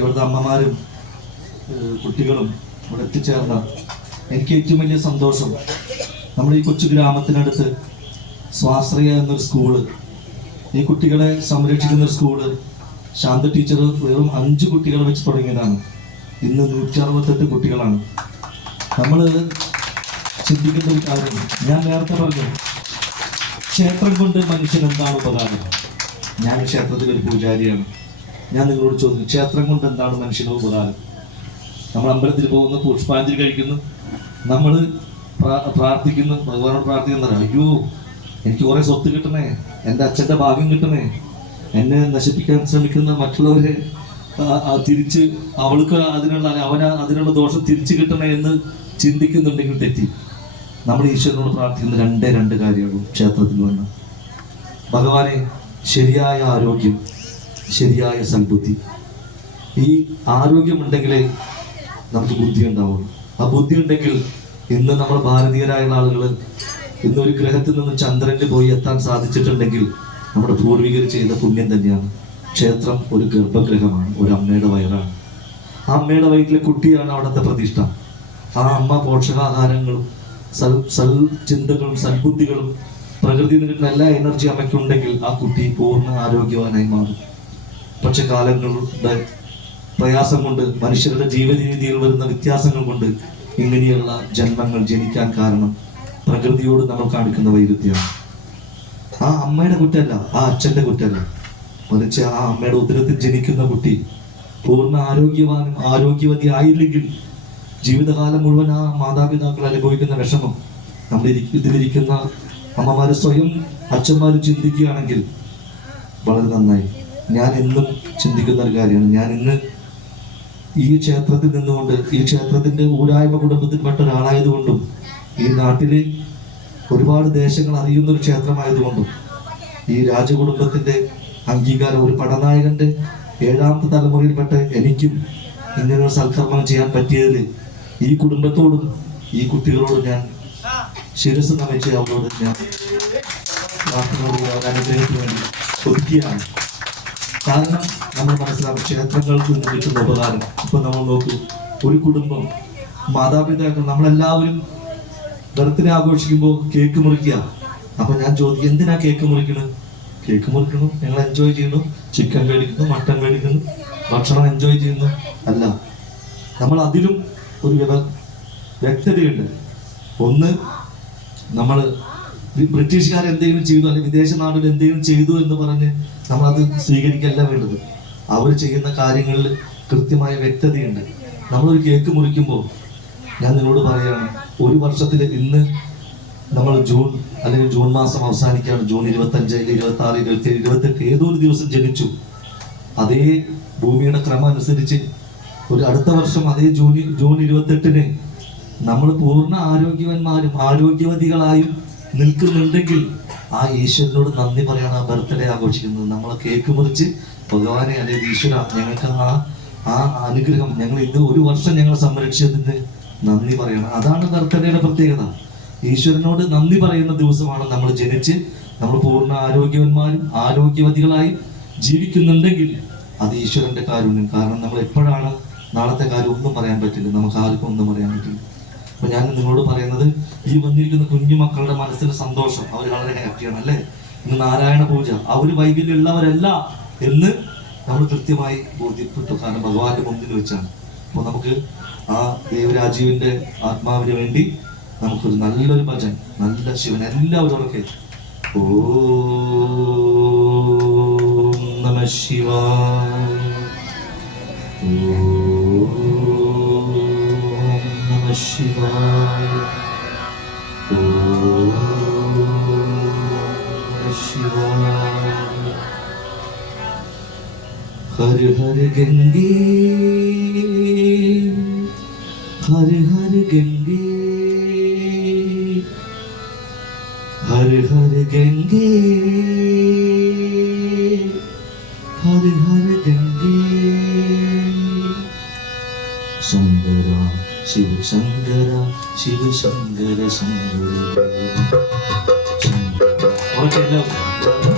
ഇവിടുത്തെ അമ്മമാരും കുട്ടികളും ഇവിടെ എത്തിച്ചേർന്ന എനിക്ക് ഏറ്റവും വലിയ സന്തോഷം നമ്മുടെ ഈ കൊച്ചു ഗ്രാമത്തിനടുത്ത് സ്വാശ്രയ എന്നൊരു സ്കൂൾ ഈ കുട്ടികളെ സംരക്ഷിക്കുന്ന ഒരു സ്കൂൾ ശാന്ത ടീച്ചർ വെറും അഞ്ച് കുട്ടികളെ വെച്ച് തുടങ്ങിയതാണ്. ഇന്ന് നൂറ്റി അറുപത്തെട്ട് കുട്ടികളാണ്. നമ്മൾ ചിന്തിക്കുന്ന ഒരു കാര്യം ഞാൻ നേരത്തെ പറഞ്ഞു ക്ഷേത്രം കൊണ്ട് മനുഷ്യൻ എന്താണ് ഉപകാരം? ഞാൻ ക്ഷേത്രത്തിൽ ഒരു പൂജാരിയാണ്. ഞാൻ നിങ്ങളോട് ചോദിച്ചു ക്ഷേത്രം കൊണ്ട് എന്താണ് മനുഷ്യന് ഉപകാരം? നമ്മൾ അമ്പലത്തിൽ പോകുന്നു പുഷ്പാഞ്ജലി കഴിക്കുന്നു നമ്മൾ പ്രാർത്ഥിക്കുന്നു ഭഗവാനോട് പ്രാർത്ഥിക്കുന്ന അയ്യോ എനിക്ക് കുറെ സ്വത്ത് കിട്ടണേ എന്റെ അച്ഛന്റെ ഭാഗ്യം കിട്ടണേ എന്നെ നശിപ്പിക്കാൻ ശ്രമിക്കുന്ന മറ്റുള്ളവരെ തിരിച്ച് അവൾക്ക് അതിനുള്ള അവന് അതിനുള്ള ദോഷം തിരിച്ചു കിട്ടണേ എന്ന് ചിന്തിക്കുന്നുണ്ടെങ്കിൽ തെറ്റി. നമ്മൾ ഈശ്വരനോട് പ്രാർത്ഥിക്കുന്ന രണ്ടേ രണ്ട് കാര്യമുള്ളൂ ക്ഷേത്രത്തിൽ വന്ന്. ഭഗവാനെ ശരിയായ ആരോഗ്യം ശരിയായ സൽബുദ്ധി ഈ ആരോഗ്യമുണ്ടെങ്കിലേ നമുക്ക് ബുദ്ധി ഉണ്ടാവുള്ളൂ. ആ ബുദ്ധി ഉണ്ടെങ്കിൽ ഇന്ന് നമ്മൾ ഭാരതീയരായുള്ള ആളുകൾ ഇന്ന് ഒരു ഗ്രഹത്തിൽ നിന്ന് ചന്ദ്രനിൽ പോയി എത്താൻ സാധിച്ചിട്ടുണ്ടെങ്കിൽ നമ്മുടെ പൂർവികർ ചെയ്ത പുണ്യം തന്നെയാണ്. ക്ഷേത്രം ഒരു ഗർഭഗ്രഹമാണ് ഒരു അമ്മയുടെ വയറാണ്. ആ അമ്മയുടെ വയറ്റിലെ കുട്ടിയാണ് അവിടുത്തെ പ്രതിഷ്ഠ. ആ അമ്മ പോഷകാഹാരങ്ങളും സൽ സൽ ചിന്തകളും സൽബുദ്ധികളും പ്രകൃതി കിട്ടുന്ന എല്ലാ എനർജി അമ്മയ്ക്കുണ്ടെങ്കിൽ ആ കുട്ടി പൂർണ ആരോഗ്യവാനായി മാറും. പക്ഷെ കാലങ്ങളുടെ പ്രയാസം കൊണ്ട് മനുഷ്യരുടെ ജീവിത രീതിയിൽ വരുന്ന വ്യത്യാസങ്ങൾ കൊണ്ട് ഇങ്ങനെയുള്ള ജന്മങ്ങൾ ജനിക്കാൻ കാരണം പ്രകൃതിയോട് നമ്മൾ കാണിക്കുന്ന വൈരുദ്ധ്യമാണ്. ആ അമ്മയുടെ കുറ്റമല്ല ആ അച്ഛന്റെ കുറ്റമല്ല. മറിച്ച് ആ അമ്മയുടെ ഉദരത്തിൽ ജനിക്കുന്ന കുട്ടി പൂർണ ആരോഗ്യവാനും ആരോഗ്യവതി ആയില്ലെങ്കിൽ ജീവിതകാലം മുഴുവൻ ആ മാതാപിതാക്കൾ അനുഭവിക്കുന്ന വിഷമം നമ്മൾ ഇതിലിരിക്കുന്ന അമ്മമാര് സ്വയം അച്ഛന്മാര് ചിന്തിക്കുകയാണെങ്കിൽ വളരെ നന്നായി ഞാൻ എന്നും ചിന്തിക്കുന്ന ഒരു കാര്യമാണ്. ഞാൻ ഇന്ന് ഈ ക്ഷേത്രത്തിൽ നിന്നുകൊണ്ട് ഈ ക്ഷേത്രത്തിന്റെ ഊരായ്മ കുടുംബത്തിൽപ്പെട്ട ഒരാളായതുകൊണ്ടും ഈ നാട്ടിൽ ഒരുപാട് ദേശങ്ങൾ അറിയുന്ന ഒരു ക്ഷേത്രമായതുകൊണ്ടും ഈ രാജകുടുംബത്തിന്റെ അംഗീകാരം ഒരു പടനായകന്റെ ഏഴാമത്തെ തലമുറയിൽപ്പെട്ട എനിക്കും ഇങ്ങനെ സൽക്കർമ്മം ചെയ്യാൻ പറ്റിയതിൽ ഈ കുടുംബത്തോടും ഈ കുട്ടികളോടും ഞാൻ ശിരസ് നമിച്ച് അവരോട് ഞാൻ പ്രാർത്ഥനയോടുകൂടി അവരുടെ അനുഗ്രഹത്തിന് വേണ്ടി ഒതുക്കിയാണ്. കാരണം നമ്മൾ മനസ്സിലാക്കും ക്ഷേത്രങ്ങൾക്ക് നിന്ന് കിട്ടുന്ന ഉപകാരം. ഇപ്പൊ നമ്മൾ നോക്കൂ ഒരു കുടുംബം മാതാപിതാക്കൾ നമ്മളെല്ലാവരും ബർത്ത്ഡേ ആഘോഷിക്കുമ്പോൾ കേക്ക് മുറിക്കുക. അപ്പൊ ഞാൻ ചോദിക്കും എന്തിനാ കേക്ക് മുറിക്കണത് കേക്ക് മുറിക്കണം. ഞങ്ങൾ എൻജോയ് ചെയ്യുന്നു. ചിക്കൻ മേടിക്കുന്നു മട്ടൻ മേടിക്കുന്നു. ഭക്ഷണം എൻജോയ് ചെയ്യുന്നു. അല്ല നമ്മൾ അതിലും ഒരു വ്യക്തതയുണ്ട്. ഒന്ന് നമ്മൾ ബ്രിട്ടീഷുകാർ എന്തെങ്കിലും ചെയ്തു അല്ലെങ്കിൽ വിദേശ നാടുകൾ എന്തെങ്കിലും ചെയ്തു എന്ന് പറഞ്ഞ് നമ്മൾ അത് സ്വീകരിക്കല്ല വേണ്ടത്. അവർ ചെയ്യുന്ന കാര്യങ്ങളിൽ കൃത്യമായ വ്യക്തതയുണ്ട്. നമ്മളൊരു കേക്ക് മുറിക്കുമ്പോൾ ഞാൻ നിങ്ങളോട് പറയുകയാണ് ഒരു വർഷത്തിൽ ഇന്ന് നമ്മൾ ജൂൺ അല്ലെങ്കിൽ ജൂൺ മാസം അവസാനിക്കുകയാണ്. ജൂൺ ഇരുപത്തഞ്ച് ഇരുപത്തി ആറ് ഇരുപത്തി ഏഴ് ഇരുപത്തെട്ട് ഏതോ ഒരു ദിവസം ജനിച്ചു. അതേ ഭൂമിയുടെ ക്രമം അനുസരിച്ച് ഒരു അടുത്ത വർഷം അതേ ജൂൺ ജൂൺ ഇരുപത്തെട്ടിന് നമ്മൾ പൂർണ ആരോഗ്യവന്മാരും ആരോഗ്യവതികളായും നിൽക്കുന്നുണ്ടെങ്കിൽ ആ ഈശ്വരനോട് നന്ദി പറയാണ് ആ ബർത്ത്ഡേ ആഘോഷിക്കുന്നത്. നമ്മൾ കേക്ക് മുറിച്ച് ഭഗവാനെ അല്ലെങ്കിൽ ഈശ്വര ഞങ്ങൾക്ക് ആ ആ അനുഗ്രഹം ഞങ്ങൾ ഇന്ന് ഒരു വർഷം ഞങ്ങൾ സംരക്ഷിച്ചതിന് നന്ദി പറയണം. അതാണ് ബർത്ത്ഡേയുടെ പ്രത്യേകത. ഈശ്വരനോട് നന്ദി പറയുന്ന ദിവസമാണ് നമ്മൾ ജനിച്ച് നമ്മൾ പൂർണ ആരോഗ്യവന്മാരും ആരോഗ്യവതികളായി ജീവിക്കുന്നുണ്ടെങ്കിൽ അത് ഈശ്വരന്റെ കാരുണ്യം. കാരണം നമ്മൾ എപ്പോഴാണ് നാളത്തെ കാര്യം ഒന്നും പറയാൻ പറ്റില്ല. നമുക്ക് ആർക്കും ഒന്നും പറയാൻ പറ്റില്ല. അപ്പൊ ഞാൻ നിങ്ങളോട് പറയുന്നത് ഈ വന്നിരിക്കുന്ന കുഞ്ഞു മക്കളുടെ മനസ്സിന് സന്തോഷം. അവർ വളരെ ഹാപ്പിയാണ് അല്ലേ? ഇന്ന് നാരായണ പൂജ. അവർ വൈകല്യമുള്ളവരല്ല എന്ന് നമ്മൾ കൃത്യമായി ബോധ്യപ്പെട്ടു. കാരണം ഭഗവാന്റെ മുമ്പിൽ വെച്ചാണ്. അപ്പോൾ നമുക്ക് ആ ദേവരാജീവിന്റെ ആത്മാവിന് വേണ്ടി നമുക്കൊരു നല്ലൊരു ഭജൻ നല്ല ശിവൻ എല്ലാവരും ഓ നമ ശിവ ഓം Shivaya. Om Shivaya. हर हर गंगे हर हर गंगे हर हर गंगे हर हर गंगे सुंदरा 시그상대라 시그상대라 상대라 오늘 끝나고?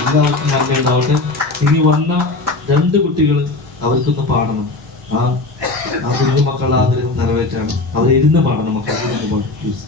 എല്ലാവർക്കും നന്മയുണ്ടാവട്ടെ ഇനി വന്ന രണ്ട് കുട്ടികൾ അവർക്കൊന്ന് പാടണം. ആ ആ കുഞ്ഞു മക്കളുടെ ആഗ്രഹം നിറവേറ്റാണ് അവർ പാടണം മക്കളെ. Please